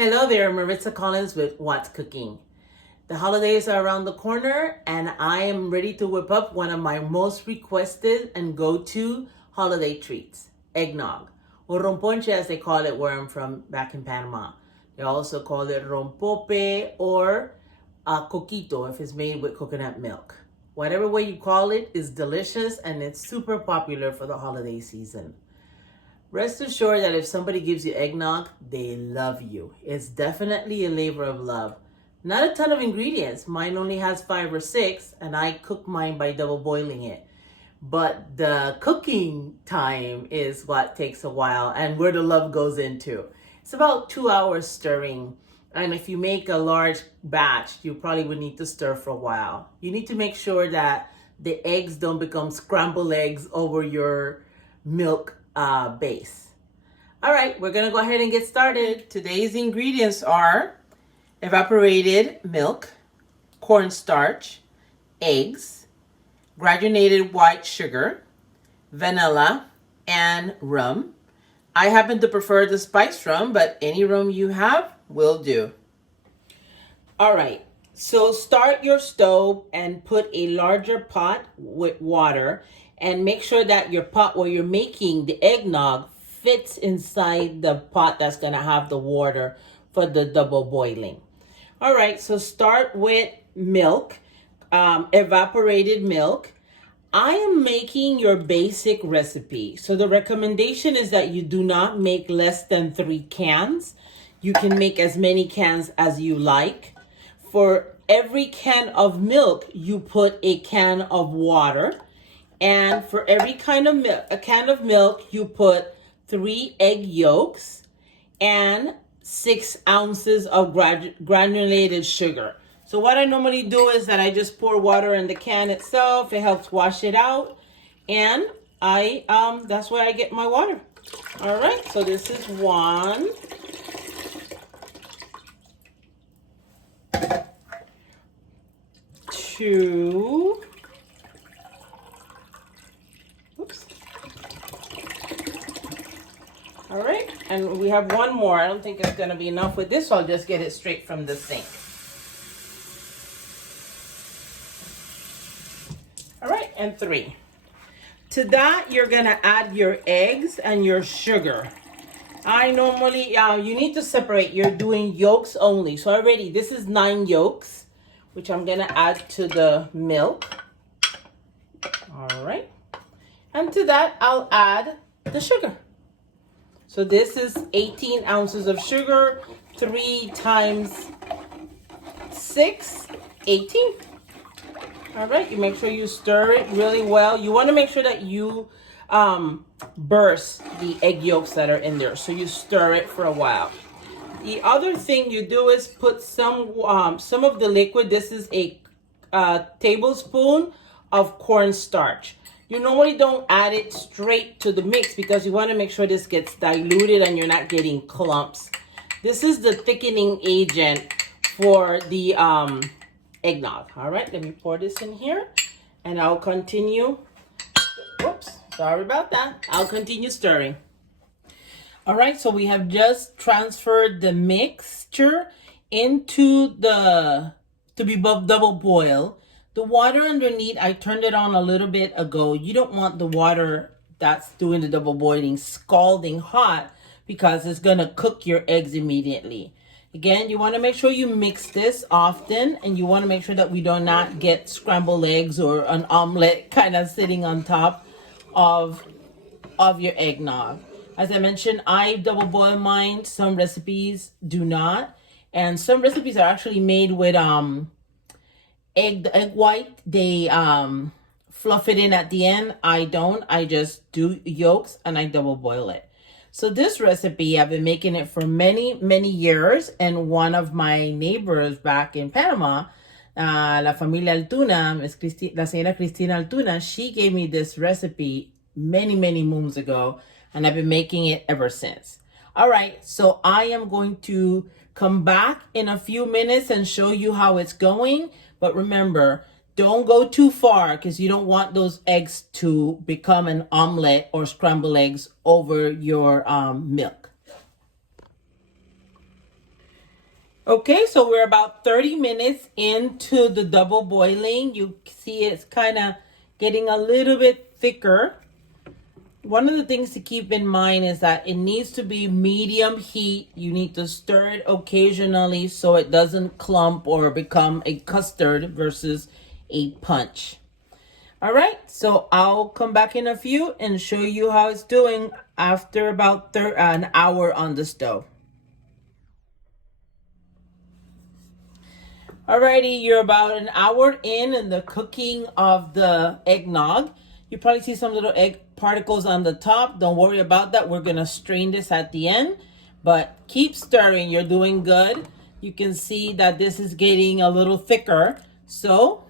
Hello there, Maritza Collins with What's Cooking. The holidays are around the corner and I am ready to whip up one of my most requested and go-to holiday treats, eggnog, or Romponche as they call it where I'm from back in Panama. They also call it Rompope or Coquito if it's made with coconut milk. Whatever way you call it is delicious and it's super popular for the holiday season. Rest assured that if somebody gives you eggnog, they love you. It's definitely a labor of love. Not a ton of ingredients. Mine only has 5 or 6, and I cook mine by double boiling it. But the cooking time is what takes a while and where the love goes into. It's about 2 hours stirring. And if you make a large batch, you probably would need to stir for a while. You need to make sure that the eggs don't become scrambled eggs over your milk base. All right, we're gonna go ahead and get started. Today's ingredients are evaporated milk, cornstarch, eggs, granulated white sugar, vanilla, and rum. I happen to prefer the spiced rum, but any rum you have will do. All right, so start your stove and put a larger pot with water and make sure that your pot where you're making the eggnog fits inside the pot that's going to have the water for the double boiling. All right, so start with milk, evaporated milk. I am making your basic recipe. So the recommendation is that you do not make less than 3 cans. You can make as many cans as you like. For every can of milk, you put a can of water. And for every kind of milk, a can of milk, you put 3 egg yolks and 6 ounces of granulated sugar. So what I normally do is that I just pour water in the can itself. It helps wash it out. And that's where I get my water. All right, so this is 1. 2. Oops. All right, and we have 1 more. I don't think it's gonna be enough with this, so I'll just get it straight from the sink. All right, and 3. To that, you're gonna add your eggs and your sugar. I normally, you need to separate. You're doing yolks only. So already, this is 9 yolks, which I'm gonna add to the milk. All right. And to that, I'll add the sugar. So this is 18 ounces of sugar, 3 times 6, 18. All right, you make sure you stir it really well. You want to make sure that you burst the egg yolks that are in there. So you stir it for a while. The other thing you do is put some of the liquid. This is a tablespoon of cornstarch. You normally don't add it straight to the mix because you want to make sure this gets diluted and you're not getting clumps. This is the thickening agent for the eggnog. All right, let me pour this in here and I'll continue. Oops, sorry about that. I'll continue stirring. All right, so we have just transferred the mixture into to be double boil. The water underneath, I turned it on a little bit ago. You don't want the water that's doing the double boiling scalding hot because it's going to cook your eggs immediately. Again, you want to make sure you mix this often and you want to make sure that we do not get scrambled eggs or an omelet kind of sitting on top of your eggnog. As I mentioned, I double boil mine. Some recipes do not. And some recipes are actually made with egg white. They fluff it in at the end. I don't. I just do yolks and I double boil it. So this recipe, I've been making it for many, many years. And one of my neighbors back in Panama, La Familia Altuna, La Señora Cristina Altuna, she gave me this recipe many, many moons ago. And I've been making it ever since. All right, so I am going to come back in a few minutes and show you how it's going. But remember, don't go too far because you don't want those eggs to become an omelet or scrambled eggs over your milk. Okay, so we're about 30 minutes into the double boiling. You see it's kind of getting a little bit thicker. One of the things to keep in mind is that it needs to be medium heat. You need to stir it occasionally so it doesn't clump or become a custard versus a punch. All right, so I'll come back in a few and show you how it's doing after about an hour on the stove. Alrighty, you're about an hour in the cooking of the eggnog. You probably see some little egg particles on the top. Don't worry about that. We're gonna strain this at the end, but keep stirring. You're doing good. You can see that this is getting a little thicker. So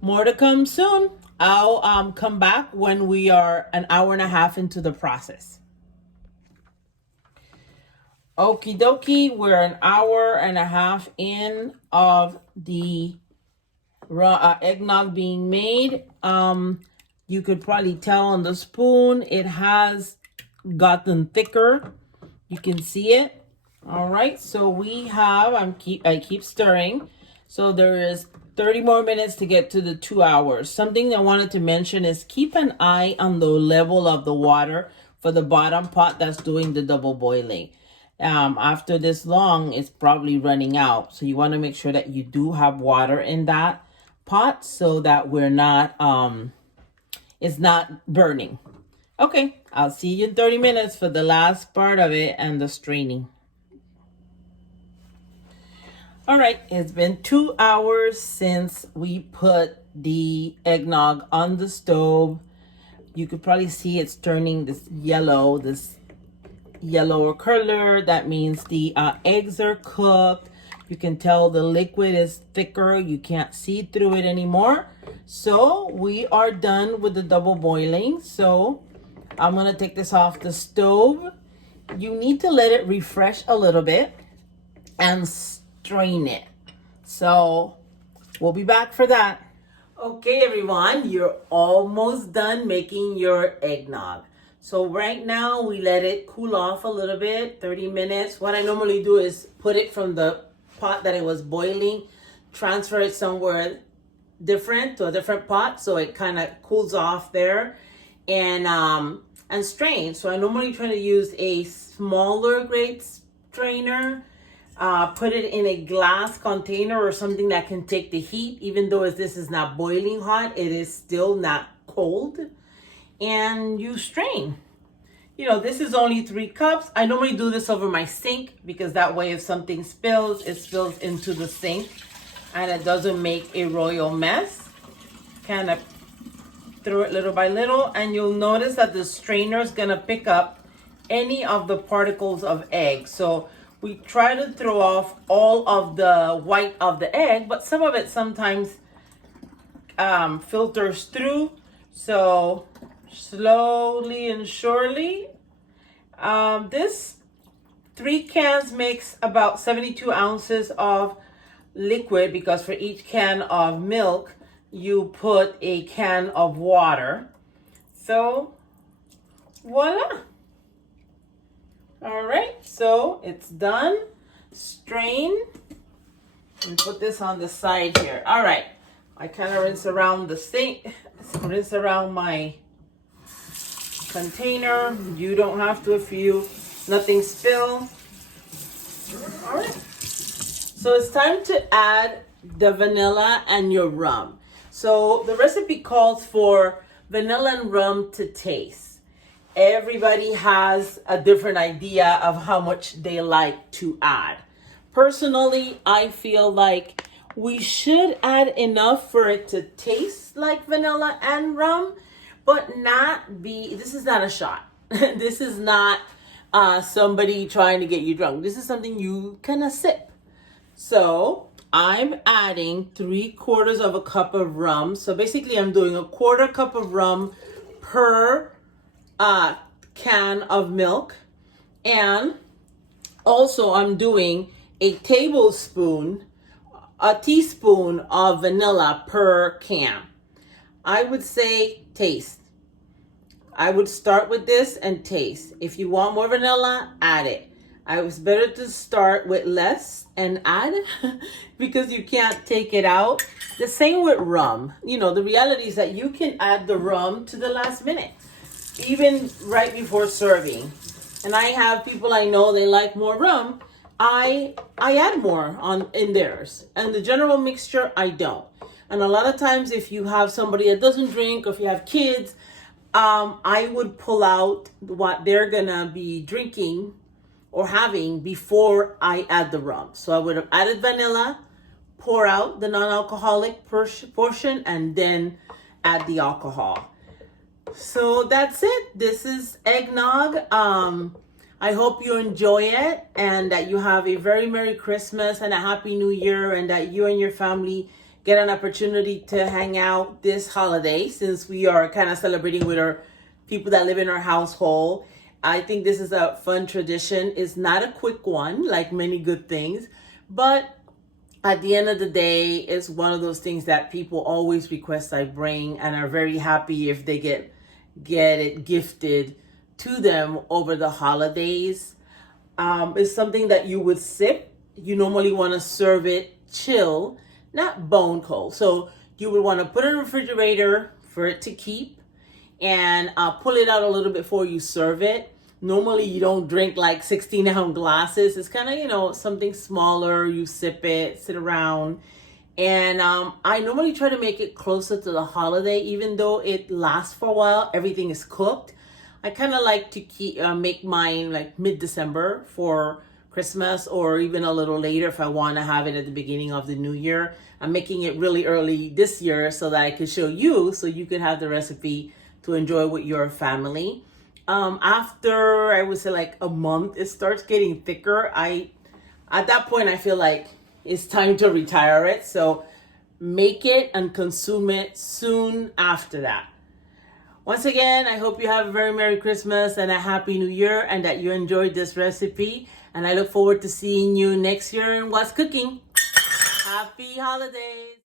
more to come soon. I'll come back when we are an hour and a half into the process. Okie dokie, we're an hour and a half in of the eggnog being made. You could probably tell on the spoon, it has gotten thicker. You can see it. All right, so we have, I keep stirring. So there is 30 more minutes to get to the 2 hours. Something I wanted to mention is keep an eye on the level of the water for the bottom pot that's doing the double boiling. After this long, it's probably running out. So you want to make sure that you do have water in that pot so that we're not, it's not burning. Okay, I'll see you in 30 minutes for the last part of it and the straining. All right, it's been 2 hours since we put the eggnog on the stove. You could probably see it's turning this yellower color. That means the eggs are cooked. You can tell the liquid is thicker. You can't see through it anymore. So we are done with the double boiling. So I'm gonna take this off the stove. You need to let it refresh a little bit and strain it. So we'll be back for that. Okay, everyone, you're almost done making your eggnog. So right now we let it cool off a little bit, 30 minutes. What I normally do is put it from the pot that it was boiling, transfer it somewhere different to a different pot so it kind of cools off there and strain. So I normally try to use a smaller grade strainer. Put it in a glass container or something that can take the heat. Even though this is not boiling hot, it is still not cold. And you strain. You know, this is only 3 cups. I normally do this over my sink because that way if something spills, it spills into the sink and it doesn't make a royal mess. Kind of throw it little by little and you'll notice that the strainer is going to pick up any of the particles of egg. So we try to throw off all of the white of the egg, but some of it sometimes filters through. So slowly and surely. This 3 cans makes about 72 ounces of liquid because for each can of milk, you put a can of water. So, voila. All right, so it's done. Strain and put this on the side here. All right, I kind of rinse around the sink, rinse around my container. You don't have to if nothing spill. All right, so it's time to add the vanilla and your rum. So the recipe calls for vanilla and rum to taste. Everybody has a different idea of how much they like to add. Personally, I feel like we should add enough for it to taste like vanilla and rum, but not be, this is not a shot. This is not somebody trying to get you drunk. This is something you kind of sip. So I'm adding 3/4 of a cup of rum. So basically I'm doing 1/4 cup of rum per can of milk. And also I'm doing a teaspoon of vanilla per can. I would say taste. I would start with this and taste. If you want more vanilla, add it. I was better to start with less and add because you can't take it out. The same with rum. You know, the reality is that you can add the rum to the last minute, even right before serving. And I have people I know, they like more rum. I add more on in theirs. And the general mixture, I don't. And a lot of times if you have somebody that doesn't drink, or if you have kids, I would pull out what they're gonna be drinking or having before I add the rum. So I would have added vanilla, pour out the non-alcoholic portion, and then add the alcohol. So that's it. This is eggnog. I hope you enjoy it and that you have a very Merry Christmas and a Happy New Year, and that you and your family get an opportunity to hang out this holiday, since we are kind of celebrating with our people that live in our household. I think this is a fun tradition. It's not a quick one, like many good things, but at the end of the day, it's one of those things that people always request I bring and are very happy if they get it gifted to them over the holidays. It's something that you would sip. You normally want to serve it chill, not bone cold. So you would want to put it in the refrigerator for it to keep, and pull it out a little bit before you serve it. Normally you don't drink like 16-ounce glasses. It's kind of, you know, something smaller. You sip it, sit around. And I normally try to make it closer to the holiday, even though it lasts for a while. Everything is cooked. I kind of like to make mine like mid-December for Christmas, or even a little later if I want to have it at the beginning of the new year. I'm making it really early this year so that I can show you, so you can have the recipe to enjoy with your family. After, I would say, like a month, it starts getting thicker. At that point, I feel like it's time to retire it. So make it and consume it soon after that. Once again, I hope you have a very Merry Christmas and a Happy New Year, and that you enjoyed this recipe. And I look forward to seeing you next year in What's Cooking. Happy holidays.